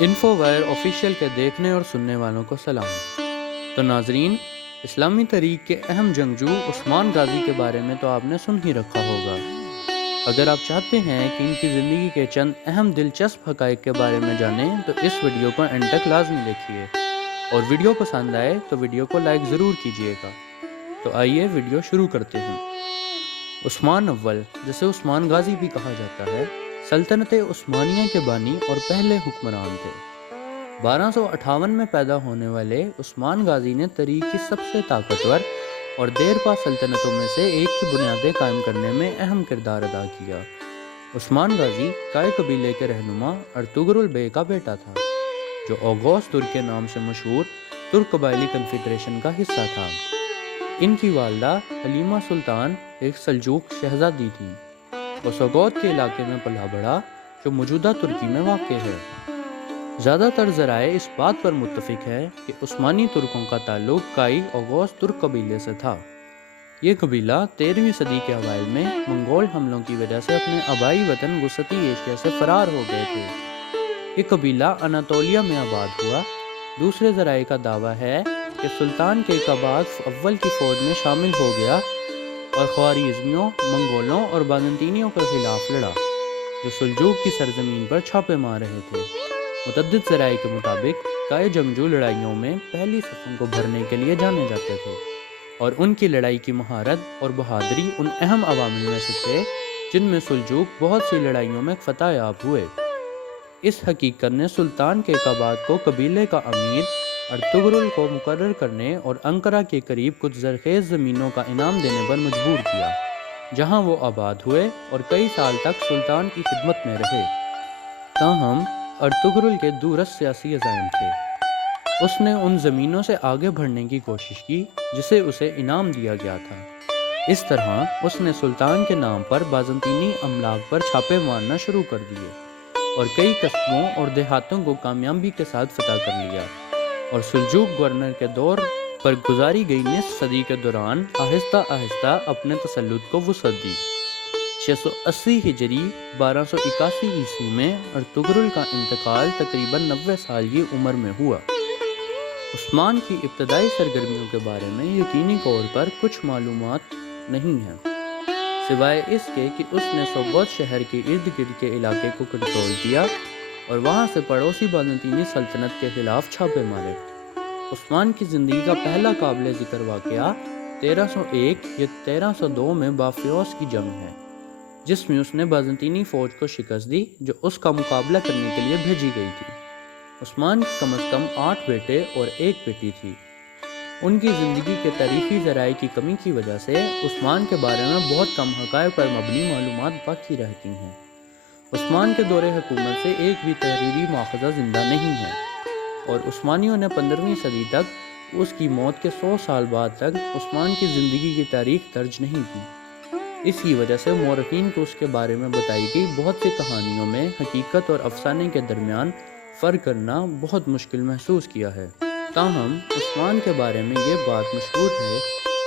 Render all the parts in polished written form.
Info wire official کے دیکھنے اور سننے والوں کو سلام۔ تو ناظرین، اسلامی تاریخ کے اہم جنگجو عثمان غازی کے بارے میں تو آپ نے سن ہی رکھا ہوگا۔ اگر آپ چاہتے ہیں کہ ان کی زندگی کے چند اہم دلچسپ حقائق کے بارے میں جانیں تو اس ویڈیو کو اینڈ تک لازمی دیکھیے، اور ویڈیو پسند آئے تو ویڈیو کو لائک ضرور کیجیے گا۔ تو آئیے ویڈیو شروع کرتے ہیں۔ عثمان اول، جسے عثمان غازی بھی کہا جاتا ہے، سلطنت عثمانیہ کے بانی اور پہلے حکمران تھے۔ 1258 میں پیدا ہونے والے عثمان غازی نے تاریخ کی سب سے طاقتور اور دیرپا سلطنتوں میں سے ایک کی بنیادیں قائم کرنے میں اہم کردار ادا کیا۔ عثمان غازی کائی قبیلے کے رہنما ارطغرل بے کا بیٹا تھا، جو اوغوز ترک کے نام سے مشہور ترک قبائلی کنفیڈریشن کا حصہ تھا۔ ان کی والدہ حلیمہ سلطان ایک سلجوق شہزادی تھیں۔ وہ سوغوت کے علاقے میں پلا بڑھا، جو موجودہ ترکی میں واقع ہے۔ زیادہ تر ذرائع اس بات پر متفق ہے کہ عثمانی ترکوں کا تعلق کائی اوغوز ترک قبیلے سے تھا۔ یہ قبیلہ 13ویں صدی کے اوائل میں منگول حملوں کی وجہ سے اپنے آبائی وطن وسطی ایشیا سے فرار ہو گئے تھے۔ یہ قبیلہ اناطولیہ میں آباد ہوا۔ دوسرے ذرائع کا دعویٰ ہے کہ سلطان کیقباد اول کی فوج میں شامل ہو گیا اور خوارزمیوں، منگولوں اور بازنطینیوں کے خلاف لڑا، جو سلجوق کی سرزمین پر چھاپے مار رہے تھے۔ متعدد ذرائع کے مطابق کئی جنگجو لڑائیوں میں پہلی صفوں کو بھرنے کے لیے جانے جاتے تھے، اور ان کی لڑائی کی مہارت اور بہادری ان اہم عوامل میں سے تھے جن میں سلجوق بہت سی لڑائیوں میں فتح یاب ہوئے۔ اس حقیقت نے سلطان کیقباد کو قبیلے کا امیر ارطغرل کو مقرر کرنے اور انقرہ کے قریب کچھ زرخیز زمینوں کا انعام دینے پر مجبور کیا، جہاں وہ آباد ہوئے اور کئی سال تک سلطان کی خدمت میں رہے۔ تاہم ارطغرل کے دورست سیاسی عزائم تھے۔ اس نے ان زمینوں سے آگے بڑھنے کی کوشش کی جسے اسے انعام دیا گیا تھا۔ اس طرح اس نے سلطان کے نام پر بازنطینی املاک پر چھاپے مارنا شروع کر دیے اور کئی قصبوں اور دیہاتوں کو کامیابی کے ساتھ فتح کر لیا، اور سلجوق گورنر کے دور پر گزاری گئی نصف صدی کے دوران آہستہ آہستہ اپنے تسلط کو وسعت دی۔ 680 ہجری 1281 عیسوی میں ارطغرل کا انتقال تقریباً 90 سال کی عمر میں ہوا۔ عثمان کی ابتدائی سرگرمیوں کے بارے میں یقینی طور پر کچھ معلومات نہیں ہیں، سوائے اس کے کہ اس نے سوغوت شہر کے ارد گرد کے علاقے کو کنٹرول کیا اور وہاں سے پڑوسی بازنطینی سلطنت کے خلاف چھاپے مارے۔ عثمان کی زندگی کا پہلا قابل ذکر واقعہ 1301 یا 1302 میں بافیوس کی جنگ ہے، جس میں اس نے بازنطینی فوج کو شکست دی جو اس کا مقابلہ کرنے کے لیے بھیجی گئی تھی۔ عثمان کی کم از کم 8 بیٹے اور 1 بیٹی تھی۔ ان کی زندگی کے تاریخی ذرائع کی کمی کی وجہ سے عثمان کے بارے میں بہت کم حقائق پر مبنی معلومات باقی رہتی ہیں۔ عثمان کے دور حکومت سے ایک بھی تحریری ماخذہ زندہ نہیں ہے، اور عثمانیوں نے 15ویں صدی تک اس کی موت کے 100 سال بعد تک عثمان کی زندگی کی تاریخ درج نہیں کی۔ اس کی وجہ سے مورخین کو اس کے بارے میں بتائی گئی بہت سی کہانیوں میں حقیقت اور افسانے کے درمیان فرق کرنا بہت مشکل محسوس کیا ہے۔ تاہم عثمان کے بارے میں یہ بات مشہور ہے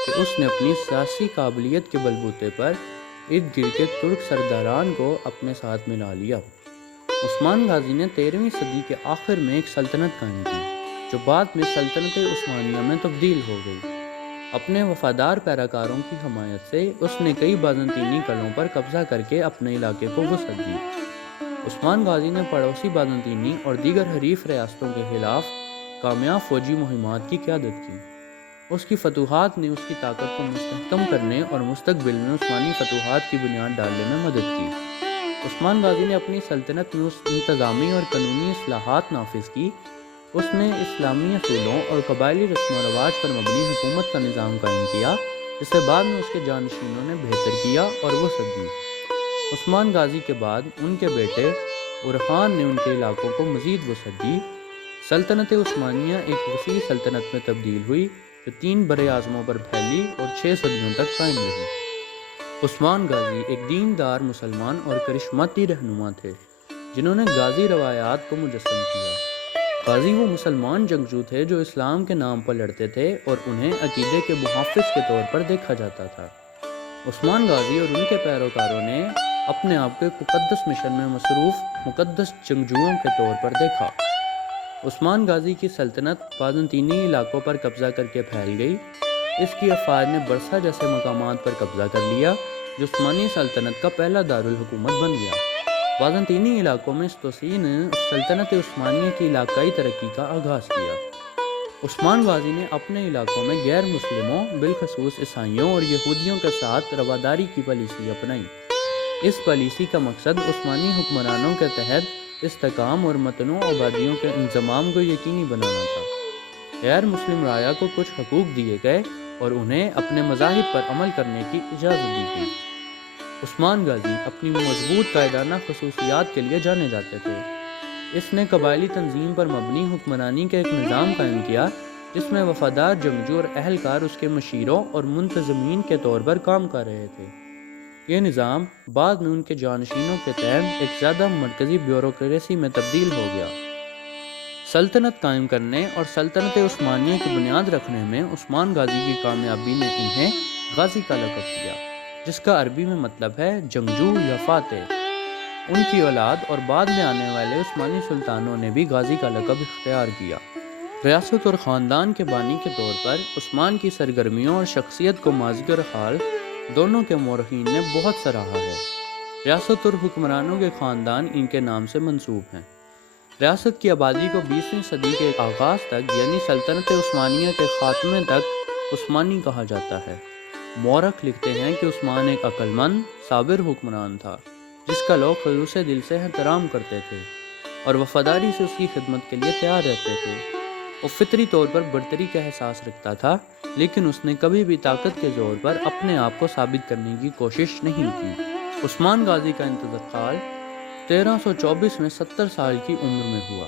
کہ اس نے اپنی سیاسی قابلیت کے بلبوتے پر ارد گرد کے ترک سرداران کو اپنے ساتھ ملا لیا۔ عثمان غازی نے 13ویں صدی کے آخر میں ایک سلطنت قائم کی، جو بعد میں سلطنت عثمانیہ میں تبدیل ہو گئی۔ اپنے وفادار پیراکاروں کی حمایت سے اس نے کئی بازنطینی قلعوں پر قبضہ کر کے اپنے علاقے کو وسعت دی۔ عثمان غازی نے پڑوسی بازنطینی اور دیگر حریف ریاستوں کے خلاف کامیاب فوجی مہمات کی قیادت کی۔ اس کی فتوحات نے اس کی طاقت کو مستحکم کرنے اور مستقبل میں عثمانی فتوحات کی بنیاد ڈالنے میں مدد کی۔ عثمان غازی نے اپنی سلطنت میں انتظامی اور قانونی اصلاحات نافذ کی۔ اس نے اسلامی اصولوں اور قبائلی رسم و رواج پر مبنی حکومت کا نظام قائم کیا، جسے بعد میں اس کے جانشینوں نے بہتر کیا اور وسعت دی۔ عثمان غازی کے بعد ان کے بیٹے اورخان نے ان کے علاقوں کو مزید وسعت دی۔ سلطنت عثمانیہ ایک وسیع سلطنت میں تبدیل ہوئی، جو 3 بر اعظموں پر پھیلی اور 6 صدیوں تک قائم رہی۔ عثمان غازی ایک دیندار مسلمان اور کرشماتی رہنما تھے، جنہوں نے غازی روایات کو مجسم کیا۔ غازی وہ مسلمان جنگجو تھے جو اسلام کے نام پر لڑتے تھے اور انہیں عقیدے کے محافظ کے طور پر دیکھا جاتا تھا۔ عثمان غازی اور ان کے پیروکاروں نے اپنے آپ کو ایک مقدس مشن میں مصروف مقدس جنگجوؤں کے طور پر دیکھا۔ عثمان غازی کی سلطنت بازنطینی علاقوں پر قبضہ کر کے پھیل گئی۔ اس کی افواج نے برسا جیسے مقامات پر قبضہ کر لیا جو عثمانی سلطنت کا پہلا دارالحکومت بن گیا۔ بازنطینی علاقوں میں اس توسیع نے سلطنت عثمانیہ کی علاقائی ترقی کا آغاز کیا۔ عثمان غازی نے اپنے علاقوں میں غیر مسلموں بالخصوص عیسائیوں اور یہودیوں کے ساتھ رواداری کی پالیسی اپنائی۔ اس پالیسی کا مقصد عثمانی حکمرانوں کے تحت استحکام اور متنوع آبادیوں کے انضمام کو یقینی بنانا تھا۔ غیر مسلم رعایا کو کچھ حقوق دیے گئے اور انہیں اپنے مذاہب پر عمل کرنے کی اجازت دی گئی۔ عثمان غازی اپنی مضبوط قائدانہ خصوصیات کے لیے جانے جاتے تھے۔ اس نے قبائلی تنظیم پر مبنی حکمرانی کا ایک نظام قائم کیا جس میں وفادار جنگجو اور اہلکار اس کے مشیروں اور منتظمین کے طور پر کام کر رہے تھے۔ یہ نظام بعد میں ان کے جانشینوں کے تحت ایک زیادہ مرکزی بیوروکریسی میں تبدیل ہو گیا۔ سلطنت قائم کرنے اور سلطنت عثمانیہ کی بنیاد رکھنے میں عثمان غازی کی کامیابی نے انہیں غازی کا لقب دیا، جس کا عربی میں مطلب ہے جنگجو یا فاتح۔ ان کی اولاد اور بعد میں آنے والے عثمانی سلطانوں نے بھی غازی کا لقب اختیار کیا۔ ریاست اور خاندان کے بانی کے طور پر عثمان کی سرگرمیوں اور شخصیت کو ماضی اور حال دونوں کے مورخین نے بہت سراہا ہے۔ ریاست اور حکمرانوں کے خاندان ان کے نام سے منسوب ہیں۔ ریاست کی آبادی کو 20ویں صدی کے آغاز تک یعنی سلطنت عثمانیہ کے خاتمے تک عثمانی کہا جاتا ہے۔ مورخ لکھتے ہیں کہ عثمان ایک عقل مند، صابر حکمران تھا جس کا لوگ خلوص دل سے احترام کرتے تھے اور وفاداری سے اس کی خدمت کے لیے تیار رہتے تھے۔ وہ فطری طور پر برتری کا احساس رکھتا تھا، لیکن اس نے کبھی بھی طاقت کے زور پر اپنے آپ کو ثابت کرنے کی کوشش نہیں کی۔ عثمان غازی کا انتقال 1324 میں 70 سال کی عمر میں ہوا۔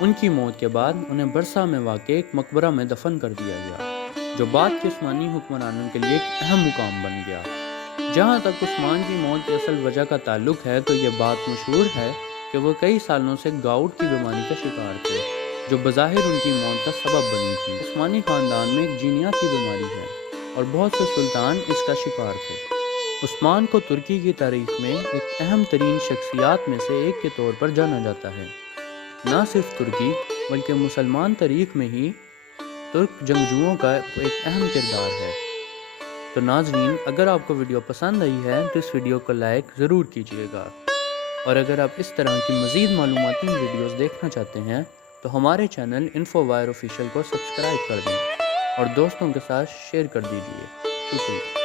ان کی موت کے بعد انہیں برسا میں واقع ایک مقبرہ میں دفن کر دیا گیا، جو بعد کے عثمانی حکمرانوں کے لیے ایک اہم مقام بن گیا۔ جہاں تک عثمان کی موت کی اصل وجہ کا تعلق ہے تو یہ بات مشہور ہے کہ وہ کئی سالوں سے گاؤٹ کی بیماری کا شکار تھے، جو بظاہر ان کی موت کا سبب بنی تھی۔ عثمانی خاندان میں ایک جینیا کی بیماری ہے اور بہت سے سلطان اس کا شکار تھے۔ عثمان کو ترکی کی تاریخ میں ایک اہم ترین شخصیات میں سے ایک کے طور پر جانا جاتا ہے۔ نہ صرف ترکی بلکہ مسلمان تاریخ میں ہی ترک جنگجوؤں کا ایک اہم کردار ہے۔ تو ناظرین، اگر آپ کو ویڈیو پسند آئی ہے تو اس ویڈیو کو لائک ضرور کیجیے گا، اور اگر آپ اس طرح کی مزید معلوماتی ویڈیوز دیکھنا چاہتے ہیں تو ہمارے چینل انفو وائر آفیشیل کو سبسکرائب کر دیں اور دوستوں کے ساتھ شیئر کر دیجیے۔ شکریہ۔